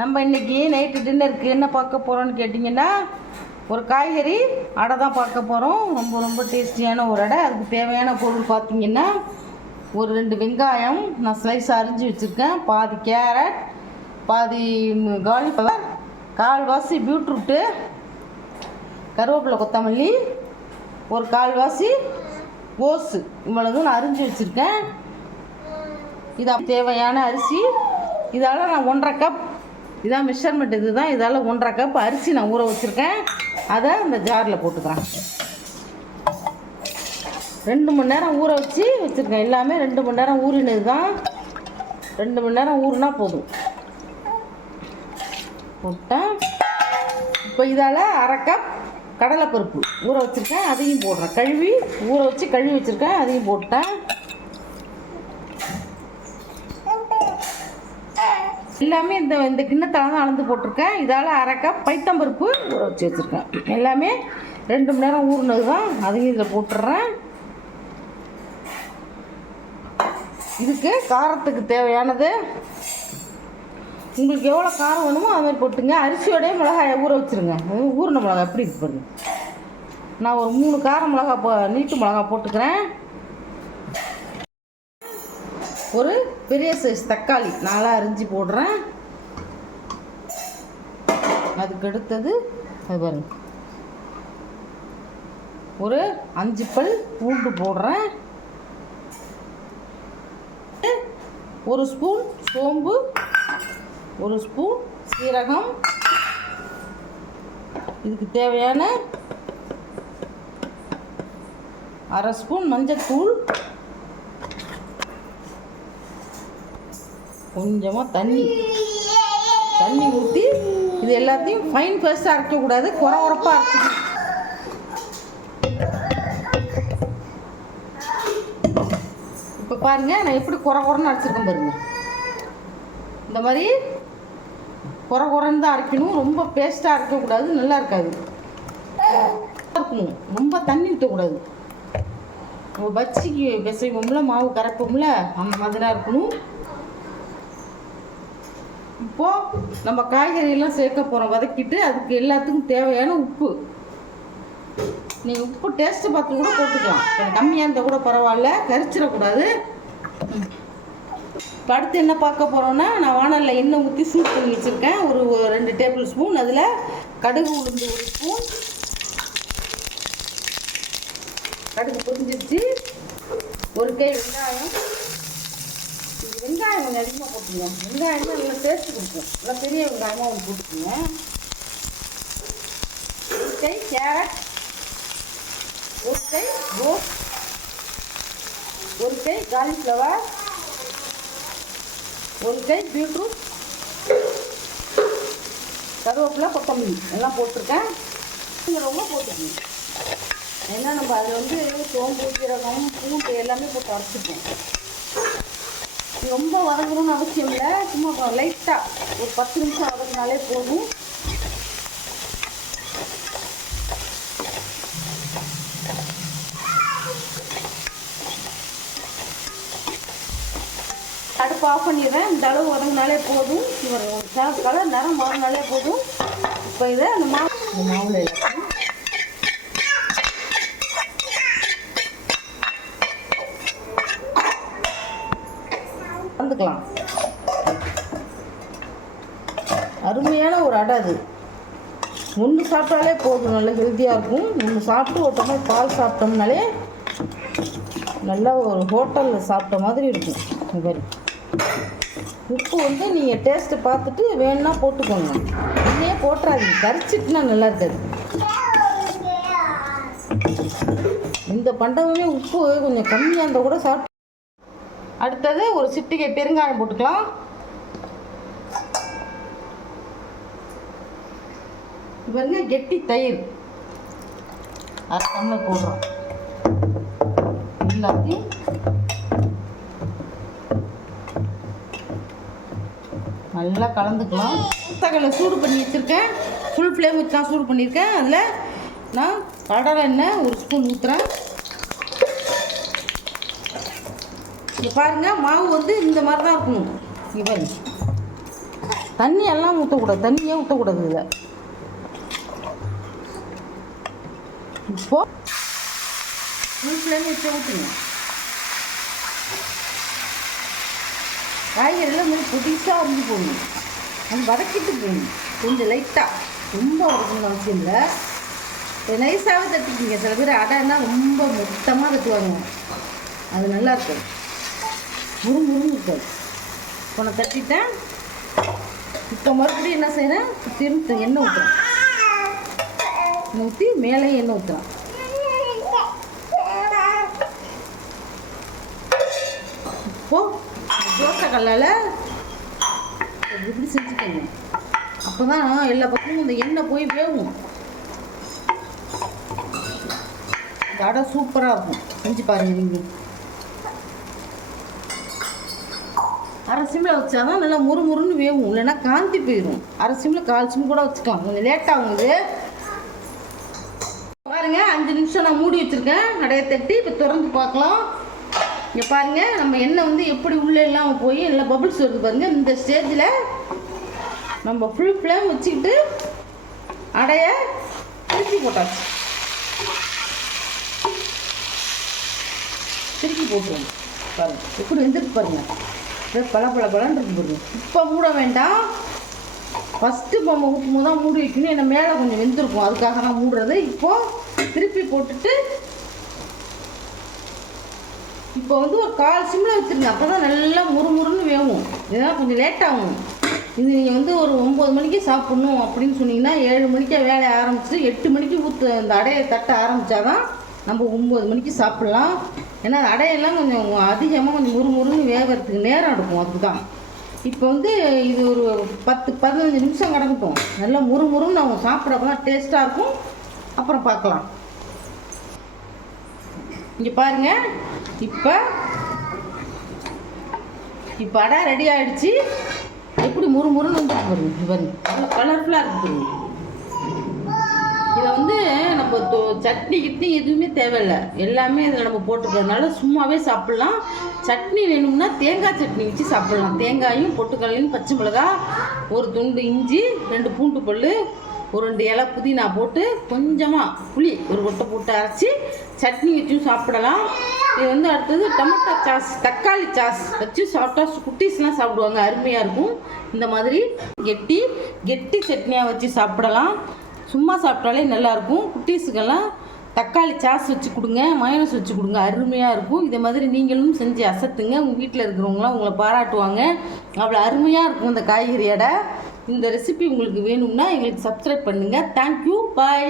நம்ம இன்னைக்கு நைட்டு டின்னருக்கு என்ன பார்க்க போகிறோம்னு கேட்டிங்கன்னா ஒரு காய்கறி அடை தான் பார்க்க போகிறோம் ரொம்ப ரொம்ப டேஸ்டியான ஒரு அடை. அதுக்கு தேவையான பொருள் பார்த்திங்கன்னா ஒரு ரெண்டு வெங்காயம் நான் ஸ்லைஸ் அரிஞ்சு வச்சுருக்கேன். பாதி கேரட் பாதி காலிஃப்ளவர் கால்வாசி பீட்ரூட்டு கருவேப்பிலை கொத்தமல்லி ஒரு கால்வாசி ஓஸு. இவ்வளவு நான் அரிஞ்சு வச்சுருக்கேன். இது தேவையான அரிசி. இதால் நான் ஒன்றரை கப் இதான் மெஷர்மெண்ட் இது தான் இதால் ஒன்றரை கப் அரிசி நான் ஊற வச்சுருக்கேன். அதை இந்த ஜாரில் போட்டுக்கிறேன். ரெண்டு மணி நேரம் ஊற வச்சு வச்சுருக்கேன். எல்லாமே ரெண்டு மணி நேரம் ஊறினது தான் ரெண்டு மணி நேரம் ஊறினா போதும். போட்டேன் இப்போ இதால் அரை கப் கடலைப்பருப்பு ஊற வச்சுருக்கேன். அதையும் போடுறேன். கழுவி ஊற வச்சு கழுவி வச்சுருக்கேன். அதையும் போட்டேன். எல்லாமே இந்த இந்த கிண்ணத்தால் தான் அளந்து போட்டிருக்கேன். இதால் அரை கப் பைத்தம்பருப்பு ஊற வச்சு வச்சுருக்கேன். எல்லாமே ரெண்டு மணி நேரம் ஊறினது தான். அதையும் இதில் போட்டுடுறேன் இதுக்கு காரத்துக்கு தேவையானது. உங்களுக்கு எவ்வளோ காரம் வேணுமோ அது மாதிரி போட்டுங்க. அரிசியோடய மிளகாயை ஊற வச்சுருங்க. ஊறின மிளகாய் எப்படி இருக்கு பாருங்க. நான் ஒரு மூணு கார மிளகா போ நீட்டு மிளகா போட்டுக்கிறேன். ஒரு பெரிய சைஸ் தக்காளி. நாலாக அரிஞ்சு போடுறேன். அதுக்கு அடுத்தது அது பாருங்க. ஒரு அஞ்சு பல் பூண்டு போடுறேன். ஒரு ஸ்பூன் சோம்பு ஒரு ஸ்பூன் சீரகம். இதுக்கு தேவையான அரை ஸ்பூன் மஞ்சத்தூள். கொஞ்சமாக தண்ணி. தண்ணி ஊற்றி இது எல்லாத்தையும் ஃபைன் பேஸ்ட்டாக அரைக்கக்கூடாது குறை குறப்பாக அரைச்சிக்கணும். இப்போ பாருங்கள் நான் எப்படி குறை குறைன்னு அரைச்சிருக்கேன் பாருங்க. இந்த மாதிரி குறை குறைன்னு தான் அரைக்கணும். ரொம்ப பேஸ்ட்டாக அரைக்கக்கூடாது நல்லா இருக்காது. இருக்கணும். ரொம்ப தண்ணி ஊற்றக்கூடாது நம்ம பச்சிக்கு பிசைவோம்ல மாவு கரைப்போம்ல அந்த மாதிரிலாம் இருக்கணும். இப்போது நம்ம காய்கறியெல்லாம் சேர்க்க போகிறோம் வதக்கிட்டு அதுக்கு எல்லாத்துக்கும் தேவையான உப்பு. நீங்கள் உப்பு டேஸ்ட்டு பார்த்து கூட போட்டுக்கலாம். கொஞ்சம் கம்மியாக இருந்தால் கூட பரவாயில்ல கரிச்சிடக்கூடாது. இப்போ அடுத்து என்ன பார்க்க போகிறோன்னா நான் வானலில் எண்ணெய் ஊற்றி சூட் பண்ணி வச்சுருக்கேன். ஒரு ரெண்டு டேபிள் ஸ்பூன் அதில் கடுகு உளுந்து ஒரு ஸ்பூன் கடுகு பொரிஞ்சிருச்சு. ஒரு கை வெங்காயம். வெங்காயம் கொஞ்சம் அதிகமாக போட்டுக்கோங்க. வெங்காயம் தான் நல்லா டேஸ்ட் கொடுக்கும். நல்லா பெரிய வெங்காயமாக ஒன்று போட்டுக்கோங்க. ஒரு கை கேரட் ஒரு கை ரோஸ் ஒரு கை காலிஃப்ளவர் ஒரு கை பீட்ரூட் கருவேப்பிலை கொத்தமல்லி. எல்லாம் போட்டிருக்கேன். ரொம்ப போட்டுக்கணும் ஏன்னா நம்ம அதில் வந்து சோம்பு ஜீரகம் பூண்டு எல்லாமே போட்டு அரைச்சிப்போம். ரொம்ப வதங்கணும்னு அவசியம் இல்லை. சும்மா லைட்டாக ஒரு பத்து நிமிஷம் வதங்கினாலே போதும். அடுப்பு ஆஃப் பண்ணிடுறேன். இந்த அளவு வதங்கினாலே போதும். இவர் ஒரு கலர் நிறம் மாறினாலே போதும். இப்போ இதை அந்த மாவு மாவில் எல்லாத்தையும் கலந்துக்கலாம் அருமையான ஒரு அடை அது ஒன்று சாப்பிட்டாலே போதும் நல்லா ஹெல்த்தியாக இருக்கும். ஒன்று சாப்பிட்டு ஒரு பால் சாப்பிட்டோம்னாலே நல்லா ஒரு ஹோட்டலில் சாப்பிட்ட மாதிரி இருக்கும். இந்த மாதிரி உப்பு வந்து நீங்கள் டேஸ்ட்டு பார்த்துட்டு வேணும்னா போட்டுக்கோங்க. இதே போட்டுறாதீங்க. கரைச்சிட்டுனா நல்லா இருக்காது. இந்த பண்டமே உப்பு கொஞ்சம் கம்மியாக இருந்தால் கூட சாப்பிட்டு அடுத்தது ஒரு சிட்டிகை பெருங்காயம் போட்டுக்கலாம். இது பாருங்க கெட்டி தயிர். அரை டம்ளர் போடுறோம். எல்லாத்தையும் நல்லா கலந்துக்கலாம். முத்தகலை சூடு பண்ணி வச்சுருக்கேன். ஃபுல் ஃப்ளேம் வச்சு தான் சூடு பண்ணியிருக்கேன். அதில் நான் கடலை எண்ணெய் ஒரு ஸ்பூன் ஊற்றுறேன் இங்கே பாருங்கள் மாவு வந்து இந்த மாதிரி தான் இருக்கணும். இங்கே பாருங்க. தண்ணி எல்லாம் ஊற்றக்கூடாது தண்ணியே ஊற்றக்கூடாது இதில். இப்போ ஃபுல் ஃப்ளேம் வச்சு ஊற்றுங்க காய்கறிலாம் கொஞ்சம் புதுசாக அரிஞ்சு போடணும். அது வதக்கிட்டு போடணும். கொஞ்சம் லைட்டாக ரொம்ப வதக்கணும் அவசியம் இல்லை. நைஸாகவே தட்டிக்கிங்க சில பேர் அடைன்னா ரொம்ப மொத்தமாக தட்டுவாங்க. அது நல்லா இருக்கும். முரு முருங்க இருக்கும். இப்போ நான் தட்டிட்டேன். இப்போ மறுபடியும் என்ன செய்கிறேன் திரும்ப எண்ணெய் ஊற்றுறேன் ஊற்றி மேலே எண்ணெய் ஊற்றலாம் இப்போ தோசை கல்லால் இப்படி செஞ்சுக்கோங்க. அப்போ தான் எல்லா பக்கமும் இந்த எண்ணெய் போய் வேகும். இந்த அடை சூப்பராக இருக்கும். செஞ்சு பாருங்க நீங்கள் அரை சிம்மில் வச்சாதான் நல்லா முறு முறுன்னு வேகும். இல்லைன்னா காந்தி போயிடும். அரை சிம்மில் கால் சிம் கூட வச்சுக்கலாம். கொஞ்சம் லேட்டாகும் இது பாருங்க அஞ்சு நிமிஷம் நான் மூடி வச்சிருக்கேன். அடைய தட்டி இப்போ திறந்து பார்க்கலாம். இங்கே பாருங்க நம்ம எண்ணெய் வந்து எப்படி உள்ளே இல்லாமல் போய் நல்லா பபிள்ஸ் வருது பாருங்க. இந்த ஸ்டேஜில் நம்ம ஃபுல் ஃப்ளேம் வச்சுக்கிட்டு அடைய திருப்பி போட்டாச்சு. திருப்பி போட்டுருவோம். பாருங்க எப்படி வெந்திருக்கு பாருங்க. அப்படியே பல பல பலன்னு இருக்கு பாருங்கள் இப்போ மூட வேண்டாம். ஃபஸ்ட்டு நம்ம ஊற்றும் போது தான் மூடி வைக்கணும். என்ன மேலே கொஞ்சம் வெந்திருக்கும். அதுக்காக தான் மூடுறது. இப்போது திருப்பி போட்டுட்டு இப்போ வந்து ஒரு கால் சிம்மில் வச்சுருங்க. அப்போ தான் நல்லா முறுமுறுன்னு வேகும் இதெல்லாம் கொஞ்சம் லேட் ஆகும். இது நீங்கள் வந்து ஒரு ஒம்பது மணிக்கு சாப்பிட்ணும் அப்படின்னு சொன்னீங்கன்னா ஏழு மணிக்கே வேலையை ஆரம்பிச்சுட்டு எட்டு மணிக்கு ஊற்று அந்த அடையை தட்ட ஆரம்பித்தாதான் நம்ம ஒம்பது மணிக்கு சாப்பிட்லாம். ஏன்னா அந்த அடையெல்லாம் கொஞ்சம் அதிகமாக கொஞ்சம் முறுமுறுன்னு வேகிறதுக்கு நேரம் எடுக்கும். அதுதான். இப்போ வந்து இது ஒரு பத்து பதினஞ்சு நிமிஷம் கிடக்கட்டும். நல்லா முறுமுறுன்னு அவங்க சாப்பிட்றப்ப தான் டேஸ்ட்டாக இருக்கும். அப்புறம் பார்க்கலாம். இங்கே பாருங்க. இப்போ இப்போ அடா ரெடி ஆகிடுச்சி எப்படி முறுமுறுன்னு வந்து பாருங்க பாருங்க. நல்லா கலர்ஃபுல்லாக இருக்குது இதை வந்து நம்ம தொ- சட்னி கிட்னி எதுவுமே தேவையில்லை. எல்லாமே இதில் நம்ம போட்டுக்கிறதுனால சும்மாவே சாப்பிட்லாம். சட்னி வேணும்னா தேங்காய் சட்னி வச்சு சாப்பிட்லாம். தேங்காயும் பொட்டுக்கடலையும் பச்சை மிளகா ஒரு துண்டு இஞ்சி ரெண்டு பூண்டு பல் ஒரு ரெண்டு இலை புதினா போட்டு கொஞ்சமாக புளி ஒரு கொட்டை போட்டு அரைச்சி சட்னி வச்சும் சாப்பிடலாம். இது வந்து அடுத்தது டொமேட்டோ சாஸ் தக்காளி சாஸ் வச்சு சாப்பிட்டா குட்டீஸ்லாம் சாப்பிடுவாங்க அருமையாக இருக்கும். இந்த மாதிரி கெட்டி கெட்டி சட்னியாக வச்சு சாப்பிடலாம். சும்மா சாப்பிட்டாலே நல்லாயிருக்கும் குட்டீஸுக்கெல்லாம் தக்காளி சாஸ் வச்சு கொடுங்க மயனஸ் வச்சு கொடுங்க அருமையாக இருக்கும். இதே மாதிரி நீங்களும் செஞ்சு அசத்துங்க. உங்கள் வீட்டில் இருக்கிறவங்களாம் உங்களை பாராட்டுவாங்க. அவ்வளோ அருமையாக இருக்கும் இந்த காய்கறியோட இந்த ரெசிபி உங்களுக்கு வேணும்னா எங்களுக்கு சப்ஸ்கிரைப் பண்ணுங்கள் தேங்க்யூ பாய்